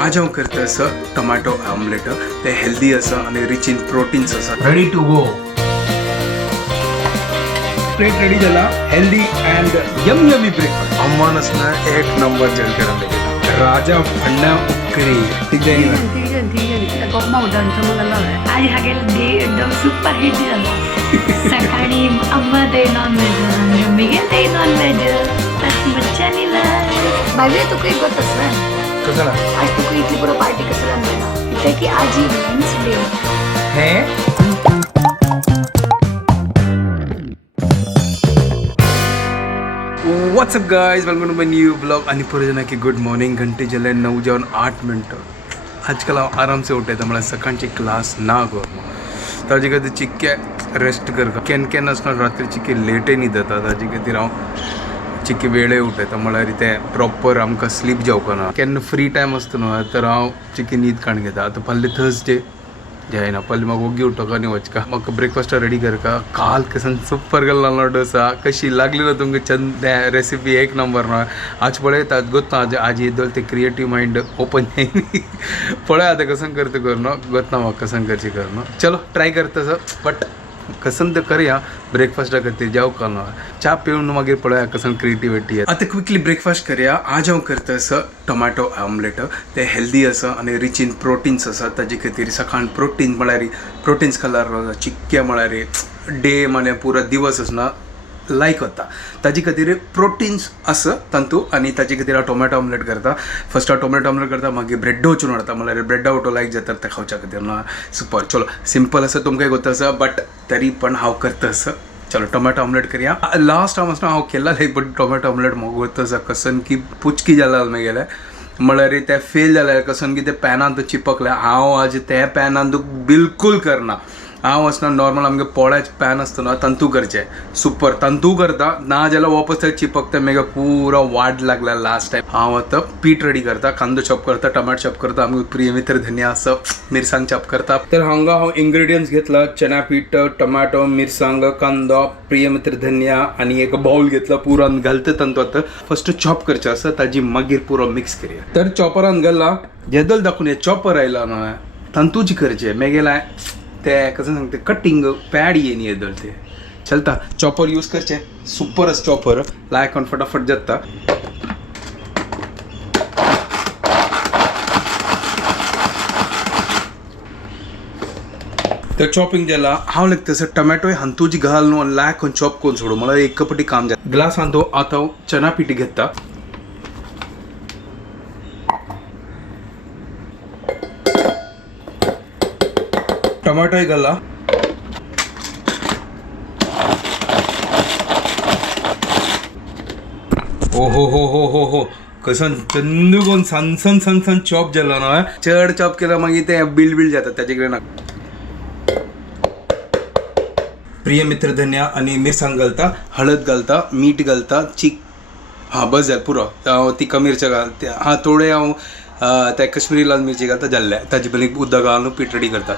आज हांव करता असं टोमॅटो ऑमलेट ते हेल्दी असं आणि रिच इन प्रोटीन्स असं ready to go. Plate ready झाला. हेल्दी अँड यमी ब्रेकफास्ट अम्मान असणार एक नंबर जेवण करायला राजा भंडा उकरी ठीक आहे. गप्पा होता मला आज हा गेला डे एकदम सुपर हिट झाला. सकाळी अम्मा ते नॉनव्हेज मी गेले नॉनव्हेज मच्छा निला बाजे तू काही गोत असं कसं ना आज तू इथली पुरं पार्टी कसं राहणार इथे की आजी मेन्स डे हे what's up guys welcome to my new blog आणि पुरे जना की गुड मॉर्निंग घंटे जले 9:08 आजकल आराम से उठे मला सकाळची क्लास ना गो ताजे कधी चिक्के रेस्ट कर केन असणार रात्री चिक्के लेटे न्हीद जाता ताजे खातीर हांव चिक्के वेळे उठयता म्हळ्यार ते प्रॉपर आमकां स्लीप जावपाना केन्ना फ्री टायम आसता न्हू तर हांव चिक्के न्हीद काण घेता आतां फाल्ले थर्सडे जायना पहले म्हाका ओगी उठोका आनी वचका म्हाका ब्रेकफास्ट रेडी करका काल कसन सुपर गल्ला डोसा कशी लागली ना तुमकां चंद रेसिपी एक नंबर ना आज पळयता गोत्ता आज येदोल ते क्रिएटिव माइंड ओपन जायनी पळय आतां कसन करता करनो गोत्ता म्हाका कसन करची करनो चलो ट्राय करता सर बट कसन तर करया ब्रेकफास्टा खातीर जावं का ना च्या पिवन मागीर पळया कसन क्रिएटिविटी आतां क्विकली ब्रेकफास्ट करया आज हांव करता असं टोमॅटो ऑमलेट ते हेल्दी आसा आनी रिच इन प्रोटीन्स आसा ताजे खातीर सकाळ प्रोटीन म्हळ्यार प्रोटीन्स खाल्यार चिक्के म्हळ्यार डे म्हळ्यार पुरो दिवस आसना लायक वता ताजे खातीर प्रोटीन्स आसा तांतू आनी ताजे खातीर हांव टोमॅटो ऑमलेट करता. फर्स्ट हांव टोमॅटो ऑमलेट करता मागीर ब्रेड वचून हाडटा म्हळ्यार ब्रेडा उठो लायक जाता ते खावच्या खातीर ना सुपर. चलो सिंपल आसा तुमकांय गोत्ता आसा बट तरी पण हांव करता आसा. चलो टोमॅटो ऑमलेट करया. लास्ट टायम आसतना हांव केला बट टोमॅटो ऑमलेट म्हाका गोत्ता आसा कसन की पुचकी जाला मागेले म्हळ्यार ते फेल जाल्यार कसन की ते पॅनांत चिपकले. हांव आज ते पॅनांत बिलकुल करना. हांव आसना नॉर्मल आमगे पोळ्याचे पॅन आसता न्हू तंतू करचे सुपर तंतू करता ना जाल्यार वापस ते चिपकता मागीर पुरो वाट लागला लास्ट टायम. हांव आतां पीठ रेडी करता कांदो चॉप करता टमाट चॉप करता आमगे प्रिय मित्र धनिया आसा मिरसांग चॉप करता. तर हांगा हांव इंग्रेडियंट्स घेतला चना पीठ टमाटो मिरसांग कांदो प्रिय मित्र धनिया आनी एक बाउल घेतला पुरान घालता तंतू आतां फर्स्ट चॉप करचे आसा ताजी मागीर पुरो मिक्स करया. तर चॉपरान घाला जेदल दाखवून चॉपर आयला न्हू तंतूची करचे मागीर ते कसं सांगते कटिंग पॅड येनी येदल ते चलता चॉपर यूज करचे super us chopper like on फटाफट जाता. तर चॉपिंग जाला हांव लागता सर टमॅटो हंतूजी घाल न्हू लायक ऑन चॉप करून सोडू मला एक कपटी काम जाता. ग्लास हांतो आतां चना पीठ घेता टमाटोय घाला ओ हो कसन चंदू कोण सन चॉप जाला ना चड चॉप केला मागीर ते बिल जाता त्याचे कडेन प्रिय मित्र धनिया आणि मिरसांग घालता हळद घालता मीठ घालता हां बस जालें पुरो तिका मिरच्या घालता हां थोडे हांव ते कश्मीरी लाल मिरची घालता जाल्ले ताजे पयलीं उदक घालून पीठ रेडी करता.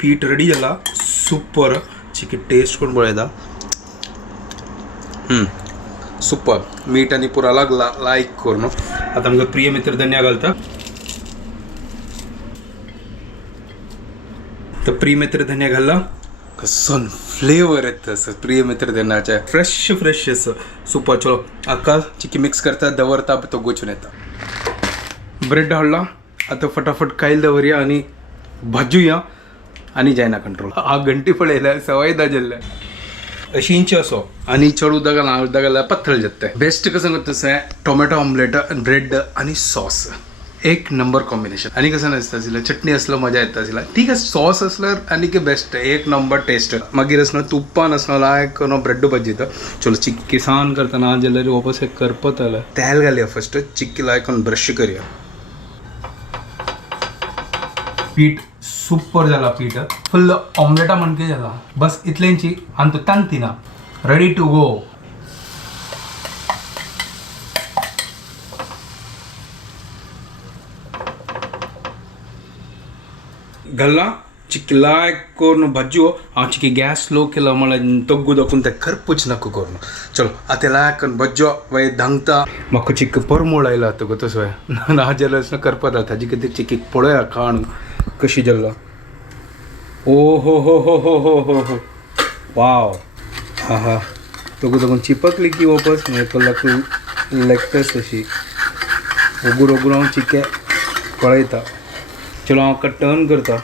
पीठ रेडी जाला सुपर चिकन टेस्ट करून पळयता सुपर मीठ आनी पुरा लागला लायक करून आतां आमकां प्रिय मित्र धनिया घालता. तर प्रिय मित्र धनिया घालला कसन फ्लेवर येता असं प्रिय मित्र धनियाचे फ्रेश असं सुपर. चलो आका चिकन मिक्स करता दवरता तो गोचून येता. ब्रेड हाडला आतां फटाफट कायल दवरया आनी भाजूया आनी जायना कंट्रोल. हा घंटी पळयल्या सवय जाल्ल्या अशी इंच असो आनी चड उदक घाल्यार पत्तळ जाता. बेस्ट कसं करता तसं टोमॅटो ऑमलेट ब्रेड आनी सॉस एक नंबर कॉम्बिनेशन. आनी कसं नासता आसलें चटणी असलो मजा येता आसला ठीक आहे सॉस असल्यार आनी की बेस्ट एक नंबर टेस्ट. मागीर असना तुप्पान असना लायक ब्रेड भाजयता. चलो चिक्की सान करतना जाल्यार वापस एक करपत जाल्यार तेल घालया फर्स्ट चिक्की लायक ब्रश करया. पीठ सुपर जाला पीठ फुल ऑमलेटा म्हणके जाला बस इतल्यांची आनी तो तांतिना रेडी टू गो. घालना चिकलाय करून भाज्यो हांव चिकी गॅस स्लो केला म्हळ्यार तग्गू दाखून ते करपूच नको करून चलो आतां लायक भाज्यो वय धांगता म्हाका चिक परमोळ आयला तुका तसो ना जाल्यार करपा जाता ताजी कितें चिकी पळोवया खाण कशी जाल्ला ओ हो हो हो हो हो हो हो वाव हा हा तगू दाखून चिपकली की वापस कलाक लेगतस तशी उगूर उगूर हांव चिके पळयता चलो हांव टर्न करता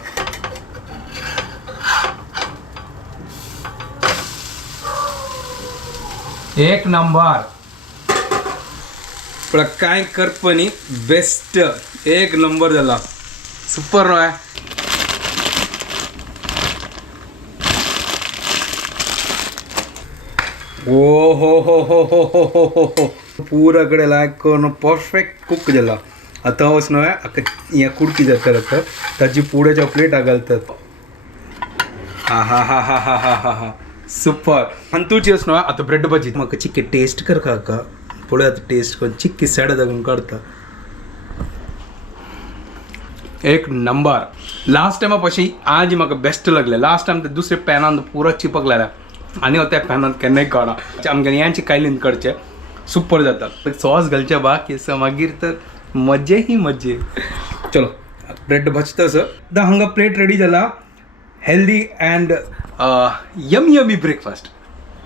एक नंबर पण काय करपनी बेस्ट एक नंबर झाला सुपर नो आहे ओ हो हो हो हो हो हो हो हो पूरा कಡೆ लायक परफेक्ट कुक जाला आता वच न्हय हे कुडकी जाता ताजी पुढेच्या प्लेटा घालतात हा हा हा हा हा हा हा हा सुपर आणि तुझी न्हय आता ब्रेड भाजी म्हाका चिक्की टेस्ट कर काका पळय आतां टेस्ट करून चिक्की सायडा दाखोवन काडता एक नंबर लास्ट टायमा पशी आज म्हाका बेस्ट लागले लास्ट टायम ते दुसरे पॅनान पुरो चिपकलेला आनी हांव त्या पॅनान केन्नाय काडा आमगे यांची कायलीन काडचे सुपर जातात सॉस घालचे बाकी आसा मागीर तर मज्जे ही मज्जे चलो ब्रेड भाजता आसा हांगा प्लेट रेडी जाला healthy and yummy yummy breakfast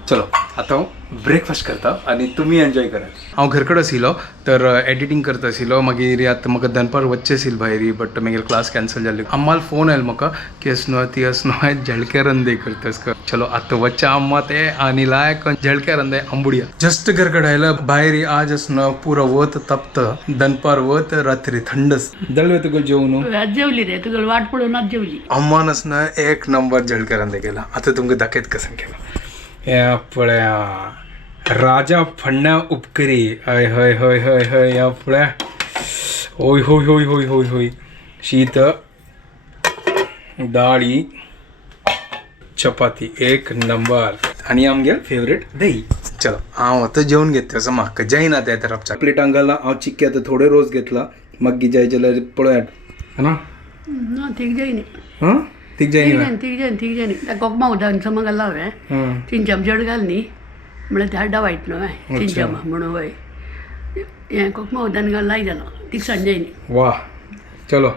चलो आता हांव ब्रेकफास्ट करता आनी तुमी एन्जॉय करात हांव घर कडेन आशिल्लो तर एडिटींग करता आशिल्लो मागीर आतां म्हाका दनपार वच्चें आशिल्लें भायर बट मागीर क्लास कॅन्सल जाली अम्माल फोन आयलो म्हाका की असनो ती असनो झळके रंदे करतास का चलो आतां वच्चे अम्मा ते आनी लायक झळके रंदे आंबुडिया जस्ट घर कडेन आयलो भायर आज असनो पुरो वत तपता दनपार वत रात्री थंडस जालें तुका जेवण जेवली रे तुका वाट पळोवनच जेवली अम्मान असनं एक नंबर झळके रंदे केला आता तुमकां दाखयत कसं केला या पळया राजा फण्या उपकरी हय हय हय हय हय या पळया होय होय होय होय होय होय शीत डाळी चपाती एक नंबर आणि आमगे फेवरेट दही चलो हांव आतां जेवण घेता असं म्हाका जायना त्या तरफच्या प्लेटांक घाला हांव चिक्की आतां थोडे रोस घेतला मागीर जाय जाल्यार पळयात ना ना ठीक जायनी हां ठीक जायना ठीक जायनी त्या कोकमा उदकांचो म्हाका लावे चिंचाम चड घाल न्ही म्हळ्यार ते हाडा वायट न्हू चिंचामा म्हणून वय हें कोकमा उदकान घाल लाई जालो तिखसाण जायनी वाह चलो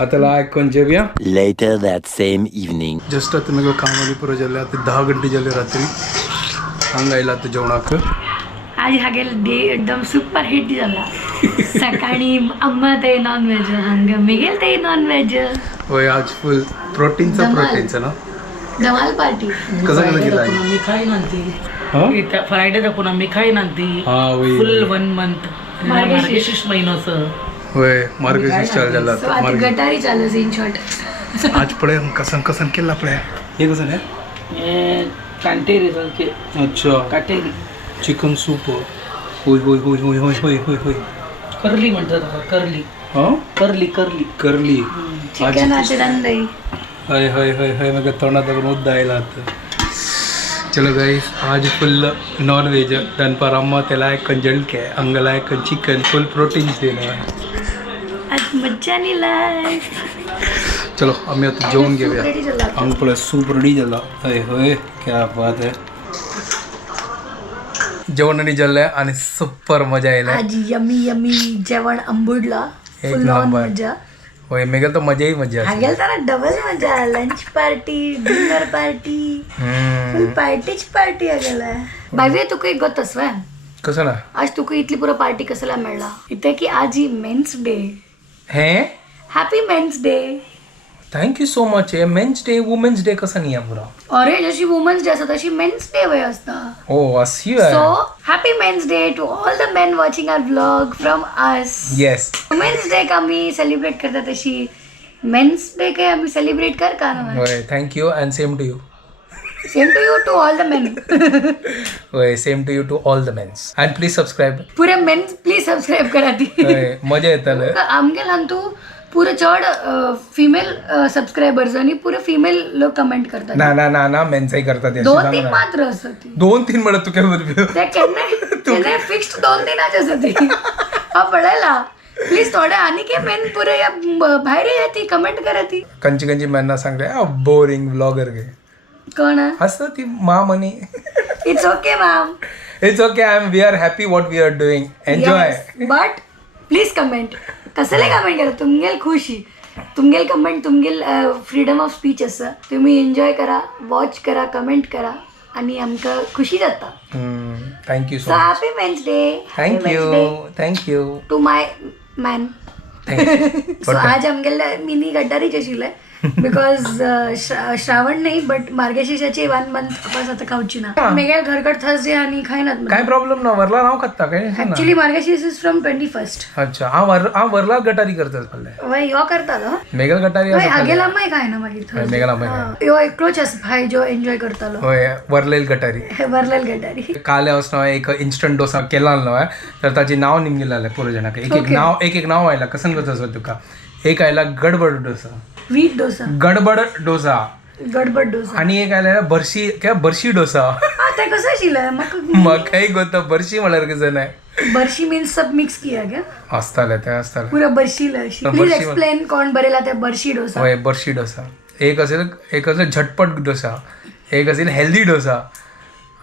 आता लायक कोण जेवया Later that same evening. Just आता म्हाका कामाली पुरो जाले आतां 10 घंटे जाले रात्री हांगा आयला आतां जेवणाक आज हा गेला डे एकदम सुपर हिट झाला सकाळी अम्मा ते नॉन व्हेज हांगा मिगेल ते नॉन व्हेज होय आज फुल प्रोटीनचा ना धमाल पार्टी कसं केला मिठाई नंती हां फ्रायडे दाखवून मिठाई नंती हां होय फुल 1 मंथ मार्गशीर्ष महिनो सर होय मार्गशीर्ष चाल जाला सो आता गटारी चालू इन शॉर्ट आज पळे कसन केला पळे हे कसं आहे ये कांटेरी सारखे अच्छा काटेरी चिकन सूप होय होय होय होय होय होय होय होय करली म्हणतात आता, करली हां करली करली करली चिकन आते रंदई हय हय हय हय म्हाका तोंडात मुद्दा आयला आता चलो गाइस आज फुल नॉन वेज दनपार अम्मा त्याला एक जळके अंगला एक चिकन फुल प्रोटीन्स देना आज मज्जा नाही लाईफ चलो आम्ही आता जेवण घेऊया अंग पळय सूप रेडी झाला हय हय क्या बात है जेवण आणि जाल्ले आणि सुपर मजा आयला आज यमी यमी जेवण आंबुडला एक फुल ऑन नंबर. मजा होय मेगल तर मजा ही मजा हा गेल तर डबल मजा lunch party dinner party full पार्टीच पार्टी आगेला बाय तुका एक गोतस वे कसं ना आज तुका इतली पुरो पार्टी कसला मेळ्ळा इथे की आज ही मेन्स डे हे happy men's day thank you so much हे मेन्स डे वुमेन्स डे कसं नाही पुरा अरे जशी वुमन्स डे असता तशी मेन्स डे वय असता ओ अशी आहे so happy men's day to all the men watching our vlog from us yes women's day का आम्ही सेलिब्रेट करता तशी मेन्स डे काय आम्ही सेलिब्रेट कर का ना होय thank you and same to you same to you to all the men होय same to you to all the mens and please subscribe पुरे मेन्स प्लीज सबस्क्राईब करा ती होय मजा येताले आमगे ल्हान तू पुरे चड फिमेल सबस्क्रायबर्स आणि पुरे फिमेल लोक कमेंट करतात ना ना ना ना मेन्सही करतात याची 2-3 सांग ना. मात्र असतात ती 2-3 म्हणत तू काय बोलतो ते केन्ना फिक्स्ड 2-3 असतात ती हा पळयला प्लीज थोडं आणि के मेन पुरे या भायर येते कमेंट करा ती कंची कंची मॅनना सांगते बोरिंग ब्लॉगर गे कोण असं ती मा म्हणे it's okay ma'am it's okay we are happy what we are doing enjoy but please comment कसले कमेंट करा तुमगेल खुशी तुमगेल कमेंट तुमगेल फ्रीडम ऑफ स्पीच असं तुम्ही एन्जॉय करा वॉच करा कमेंट करा आणि आमकां खुशी जाता thank you so so happy Wednesday thank you to my man so आज आमगेले मिनी गड्डारीच आशिल्ले बिकॉज श्रावण नाही बट मार्गशीर्षाची 1 मंथ आपण आता खाऊची ना मेगेल घरकड थर्सडे आणि खायनात काय प्रॉब्लेम ना वरला नाव खाता काय actually Margashirsha is from 21st अच्छा हा वरला गटारी करतात वय यो करता लो मेगल गटारी वय आगेला माय खायना मागीर मेगल थर्सडे यो एकलोच आस भाई जो एन्जॉय करतालो होय वरलेल गटारी वरलेल गटारी काल वचना एक इन्स्टंट डोसा केला न्हय तर ताची नाव निमगेलें पुरो जाणाक एक एक नाव आयला कसन करता तुका एक आयला गडबड डोसा वीट डोसा गडबड डोसा गडबड डोसा आणि एक आयला बर्शी डोसा हा ते कसं आशिल्लें म्हाका म्हाकाय गोता बर्शी म्हळ्यार कितें नाही बर्शी मीन्स सब मिक्स किया क्या असताले ते असताले पूरा बर्शीला प्लीज एक्सप्लेन कोण बरेला ते बर्शी डोसा होय बर्शी डोसा एक असेल झटपट डोसा एक असेल हेल्दी डोसा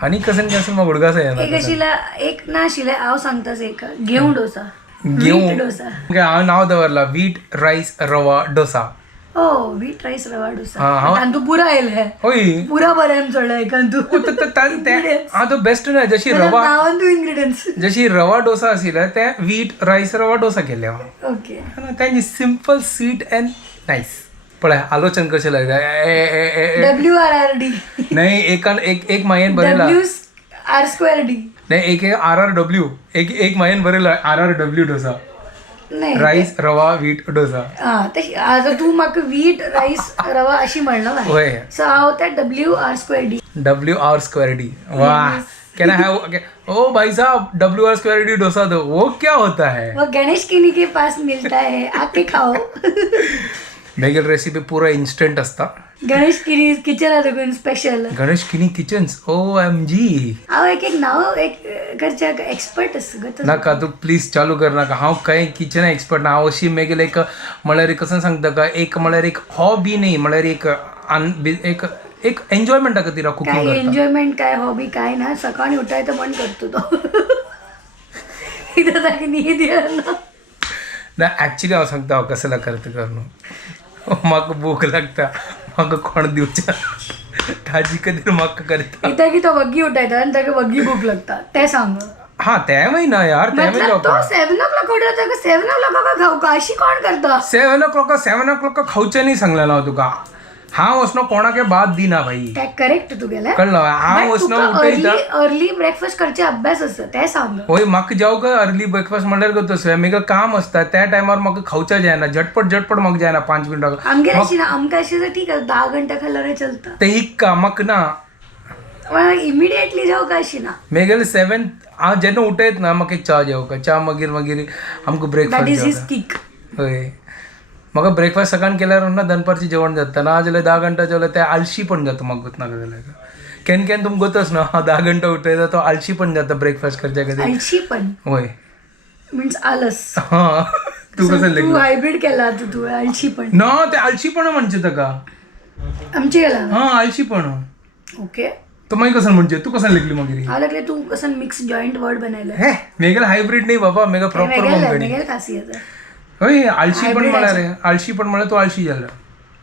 आणि कसं मग उडगास आहे एक आशिल्ला एक ना आशिल्लें हांव सांगताच एक घेवं डोसा घेवं वीट डोसा हांव नाव दवरला वीट राईस रवा डोसा ओ वीट राईस रवा डोसा हां. तांदू पुरा येयले होय पुरा बरें चडला एकांतू हा तो बेस्ट ना जशी रवा नावान तू इंग्रेडियंट्स जशी रवा डोसा आशिल्लो ते वीट राईस रवा डोसा केले ओके त्यांनी सिंपल स्वीट अँड नाईस पळय आलोचन कशें लागता WRRD नाही एक मायेन बरेला WR2D नाही एक RRW एक मायेन बरेला RRW डोसा नाही राईस रवा वीट डोसा हा तशी आता तू म्हाका वीट राईस रवा अशी म्हणलं होय सो हांव त्या WR2D WR2D वाह कैन आई हैव ओ भाई साहब WR2D डोसा दो वो क्या होता है वो गणेश किनी के पास मिलता है आके खाओ मेगल रेसिपी पूरा इन्स्टंट असता गणेश किनी किचन आहे स्पेशल गणेश किनी किचन्स OMG हांव एक नाव एक घरच्या एक्सपर्ट असं नाका तू प्लीज चालू कर नाका हांव काय किचन एक्सपर्ट ना हांव अशी मेगेल एक म्हळ्यार कसं सांगता का एक म्हळ्यार एक हॉबी न्ही म्हळ्यार एक एक एन्जॉयमेंटा खातीर कुकिंग काय करता एन्जॉयमेंट काय हॉबी काय ना सकाळी उठाय तर मन करतो तो इथं जागी न्हीद येना ना ॲक्च्युली हांव सांगता हांव कसला करता करून म्हाका भूक लागता म्हाका कोण दिवचा ताजी खातीर म्हाका करता इथं की तो वग्गी उठायता आणि ताका वग्गी भूक लागता ते सांग हा ते महिना यार ते मतलब तो 7 o'clock उठता का 7 o'clock खाऊ का अशी कोण करता 7 o'clock खावचें न्ही सांगलें हांव तुका हांव वचनो कोणाके बाद दिना भाई ते करेक्ट तू गेले कळलं हांव वचनो उठयता अर्ली ब्रेकफास्ट करचे अभ्यास असतो ते सांग होय म्हाका जेवका अर्ली ब्रेकफास्ट म्हणल्यार करता मेगा काम असता त्या टायमार म्हाका खावचा जायना झटपट मग जायना 5 मिनटां आमगे अशी ना आमकां अशी तर ठीक आहे 10 घंटा खाल्ल्यार चलता ते हिक्का म्हाका ना इमिडिएटली जेवका अशी ना मेगेल 7 हांव जेन्ना उठयत ना म्हाका एक च्या जेवका च्या मागीर आमकां that is breakfast his kick होय म्हाका ब्रेकफास्ट सकाळीं केल्यार ना दनपारची जेवण जाता ना जाल्यार 10 घंटा जेवल्यार ते आळशी पण जाता म्हाका नाका जाल्यार केन तुमकां गोतच ना 10 घंटा उठयता तो आळशी पण जाता ब्रेकफास्ट करच्या खातीर आळशी पण होय मीन्स आलस हा तू कसं तू हायब्रिड केला तू आळशी पण ना ते आळशीपण म्हणजे ताका आमची गेला हा आळशीपण ओके तो मागीर कसं म्हणजे तू कसं लेखली मागीर हांव लागले तू कसं मिक्स जॉईंट वर्ड बनायला हे मेगल हायब्रिड नाही बाबा मेगा प्रॉपर कोंकणी वेगळ्या खासियत आहे होय आळशी पण म्हणा रे आळशी पण म्हणा तू आळशी झाला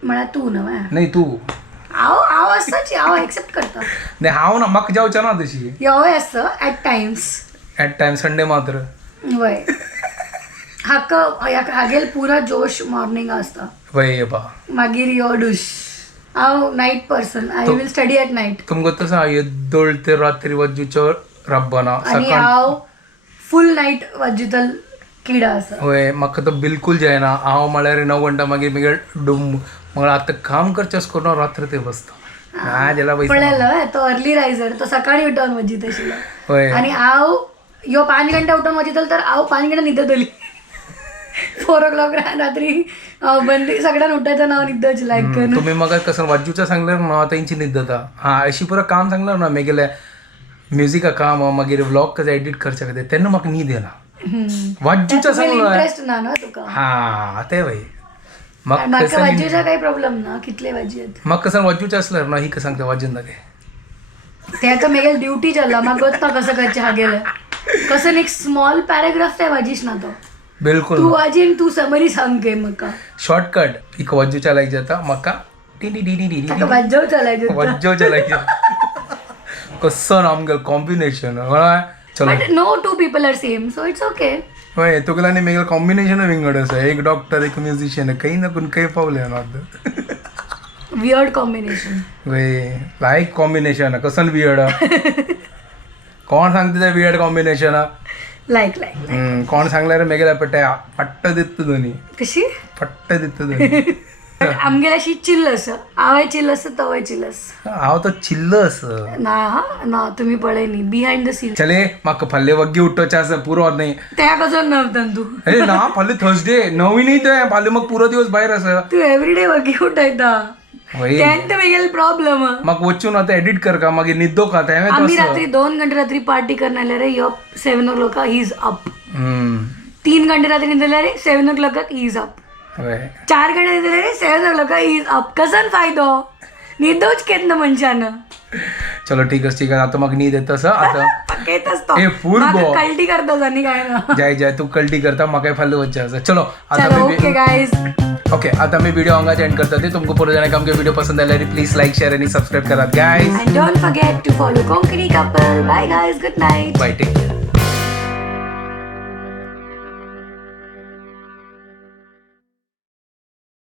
म्हणा तू ना नाही तू हांव असताच हांव एक्सेप्ट करता नाही हांव ना म्हाका जावच्या ना तशी योय असतं at times at time Sunday मात्र वय हागेल पुरा जोश मॉर्निंग असता वय बा मागीर यो डुश हांव night person I will study at night तुमकां तसं येद्दोळ ते रात्री वज्जूचो रब्बाना आणि हांव फुल नाईट वाजितल किडा आसा होय म्हाका तो बिलकुल जायना हांव म्हळ्यार 9 घंटा मागीर मागीर डुम म्हळ्यार आतां काम करचें करून रात्र ते बसता हा जाल्यार पळयलो तो अर्ली रायझर तो सकाळी उठोन वजीत आशिल्लो होय आणि हांव यो 5 घंटा उठोन वजितल तर हांव 5 घंटा न्हिदतली 4 o'clock रात्री हांव बंदी सगळ्यान उठयता हांव न्हिदची लायक करून तुम्ही म्हाका कसं वाजूच्या सांगल्यार न्हू तेंची न्हीद जाता हा अशी पुरो काम सांगल्यार ना मेगेले म्युजिका काम मागीर व्लॉग कसो एडिट करचे खातीर तेन्ना म्हाका न्हीद येना वाजूच्या सांगलो इंटरेस्ट ना ना तुका हा ते भाई मग म्हाका कसं वाजूचा काही प्रॉब्लेम ना कितले वाजी आहेत मग कसं वाजूच्या असलं ना ही कसं सांगते वाजून जागे ते आता मेगेल ड्युटी चल्ला म्हाका ना कसं करचे हा गेलं कसं एक स्मॉल पॅराग्राफ ते वाजीस ना तो बिलकुल तू वाजीन तू समरी सांग के म्हाका शॉर्टकट एक वाजूच्या लायक जाता म्हाका ताका वाजव चलायचं वाजूच्या लायक कसं आमगेल कॉम्बिनेशन चलो but no two people are same so it's okay होय तुगेला आणि मेगेल कॉम्बिनेशन विंगड असं एक डॉक्टर एक म्युझिशियन काही ना कोण काही पावले ना वियर्ड कॉम्बिनेशन वय लाईक कॉम्बिनेशन कसं वियर्ड कोण सांगते ते वियर्ड कॉम्बिनेशन लाईक लाईक कोण सांगल्यार मेगेला पट्ट दिसत दोन्ही कशी पट्ट दिसत दोन्ही आमगेला अशी चिल्लस आवय चिल्लस तवय चिल्लस हांव तो चिल्ल असं ना हा ना तुम्ही पळय न्ही बिहाइंड द सीन चले म्हाका फाल्ले वग्गी उठोवचे आसा पुरो नाही त्या कसं नव्हतं तू अरे ना फाल्ले थर्सडे नवी न्ही ते फाल्ले मग पुरो दिवस भायर आसा तू एव्हरीडे वगी उठयता वय त्यांत मेगेल प्रॉब्लेम म्हाका वचून आतां एडिट करका मागीर न्हिदो का तें आम्ही रात्री 2 घंटे रात्री पार्टी करणार रे यो 7 o'clock ही इज अप 3 घंटे रात्री निदले रे 7 o'clock ही इज अप 4 घंटे निदले रे 7 o'clock ही इज अप कसन फायदो न्हिदोच केतना मनशानं चलो ठीक आहे आता मग न्हीद येत असं आता पकेतच तो ए, फूड म्हाका गो. कल्टी करता जानी काय ना जाय जाय तू कल्टी करता म्हाका फाल्ले वच्चे आसा चलो आता चलो मी ओके गाइस ओके आता मी व्हिडिओ हांगाच एंड करता ते तुमकां पुरो जाणांक आमगे व्हिडिओ पसंद आयल्यार प्लीज लाईक शेअर आणि सबस्क्राईब करा guys and don't forget to follow Konkani couple bye guys good night bye take care